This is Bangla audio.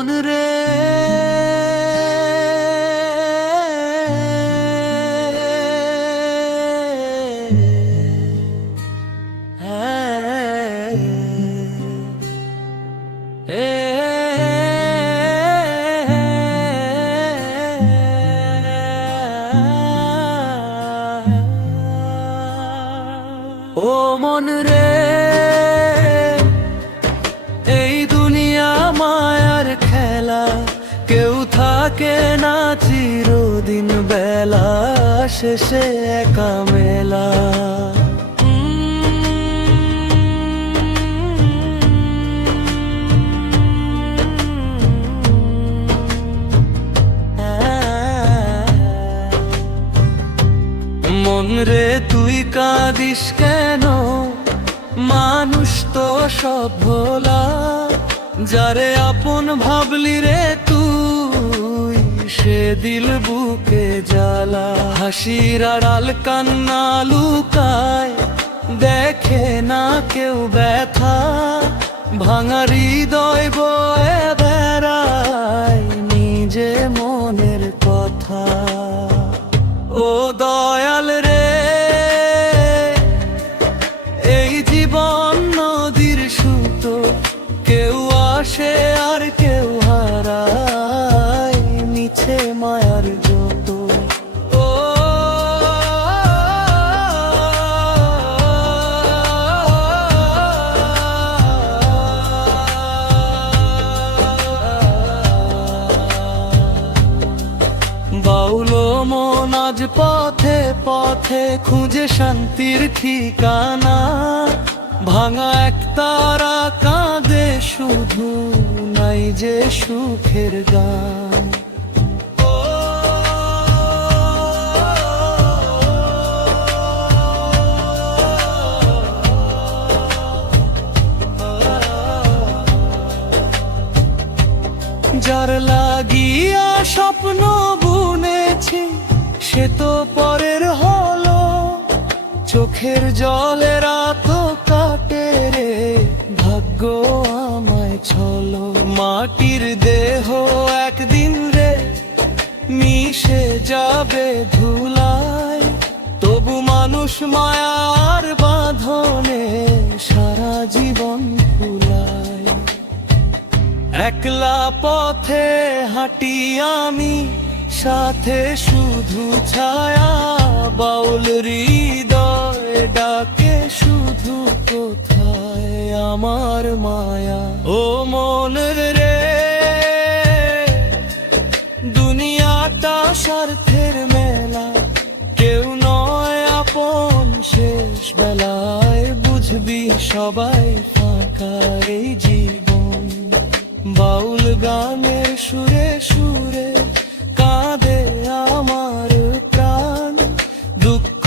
মন রে ও মন রে, এই দুনিয়া মায়ার খেলা, কেউ থাকে না চিরদিন বেলা শেষে একা মেলা। মন রে তুই কাঁদিস কেন, মানুষ তো সব ভোলা, যারে আপন ভাবলি রে তুই সে দিল বুকে জ্বালা। হাসির আড়াল কান্না লুকায়, দেখে না কেউ ব্যথা, ভাঙা হৃদয় বয়ে বেড়ায় নিজে মনের কথা। ও দয়াল রে, এই জীবন নদীর সুতো, কেউ আসে আর কেউ হারায় মিছে মায়ার যত। ও বাউল মন আজ পথে পথে খুঁজে শান্তির ঠিকানা, ভাঙা একতারা কাঁদে শুধু, নাই যে সুখের গান। যার লাগিয়া স্বপ্ন বুনেছি সে তো পরের হলো, চোখের জলে রাত কাটে রে ভাগ্য আমায় ছলো। মাটির দেহ একদিন রে মিশে যাবে ধুলায়, তবু মানুষ মায়ার বাঁধনে সারা জীবন ভুলায়। একলা পথে হাঁটি আমি, সাথে শুধু ছায়া, বাউল হৃদয় ডাকে শুধু কোথায় আমার মায়া। ও মন রে, দুনিয়াটা স্বার্থের মেলা, কেউ নয় আপন শেষ বেলায়, বুঝবি সবাই ফাঁকা এই জীবন। বাউল গানের সুরে সুরে কাঁদে আমার প্রাণ, দুঃখ